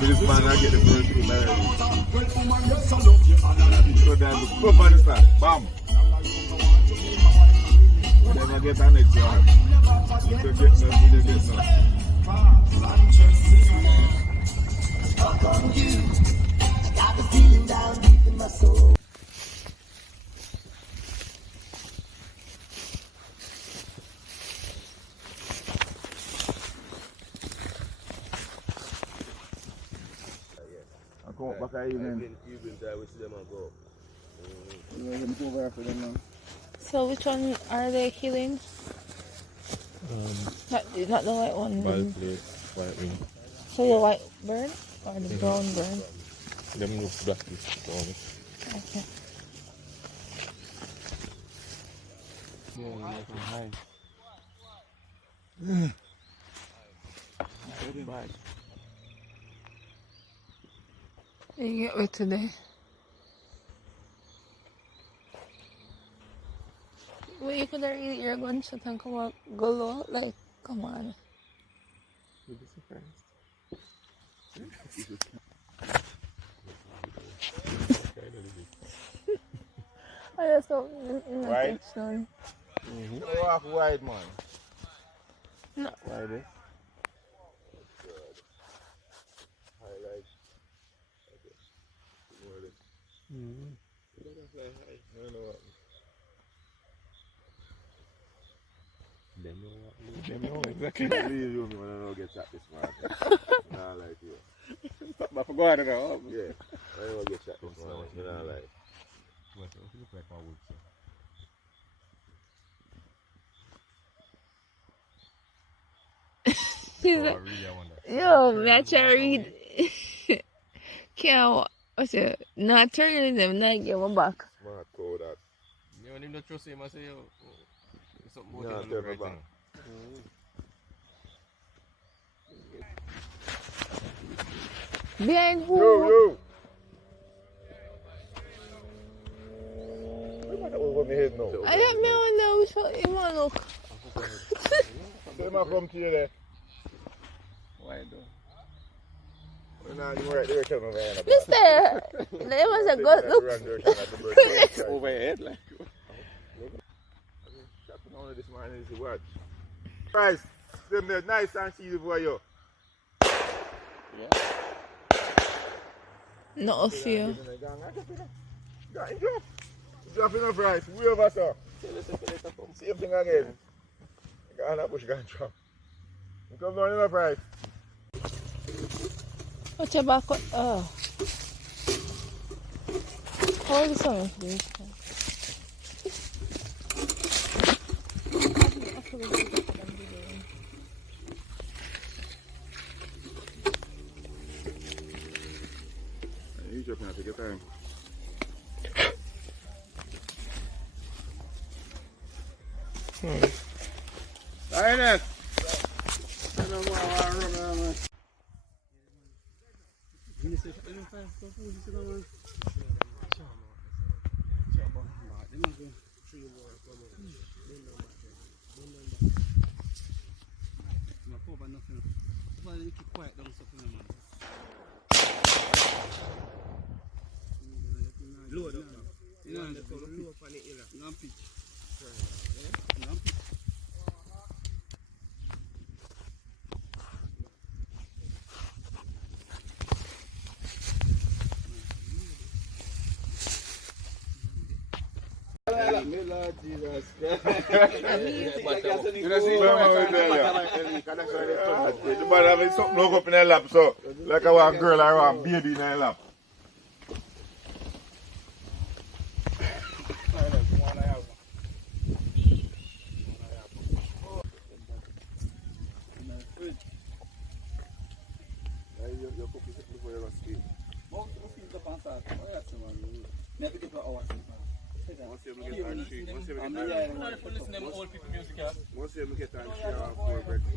This man, I get the first thing married. So then, go for the stand. Bam. Then I get on the job. You don't get none, you don't get none. Got the feeling down deep in my soul. Come back at evening. Evening time, we see them and go. So which one are they killing? Not the white one. Bald plate, white wing. So the white bird or the brown bird? Them look blackish. Okay. You get wet today. Well, you could have really your gunshot and come out, go low. Like, come on. You'll be surprised. I just don't in the Right? kitchen. Go off wide, man. No. Wide, eh? Highlight. I know what. Them know exactly. Leave you when I don't get shot this morning. Nah, like you. But for going now. Yeah. I don't get shot this morning. Nah, like. What look like I would say. He's like, yo, match I read. Can't, what's it? Not turning them, not give them back. Smart code that. You don't even trust him, I say, yo, something more Nah, than tell the me right back. thing. Behind who? Yo! What over my head now? I don't know which one you want to look. Say my come to you there. Why though? Nah, you right there, tell me where I am. Mister, there was a good look. Over your head, like. Shopping on this morning is what? Guys, them there nice and cheesy for you. Yeah. Not a few. Got it, drop enough rice, way over, sir. Same thing again. Got a bush gun drop. You come down enough rice. What's your back? Oh. Hold this on, please. You just have to get time. Lioness! Load up now. You know, the load up on it, you know, pitch. Jesus Christ. You know, see, the man having something look up in her lap, so like I want a girl or a baby in her lap. Once you get on share for breakfast.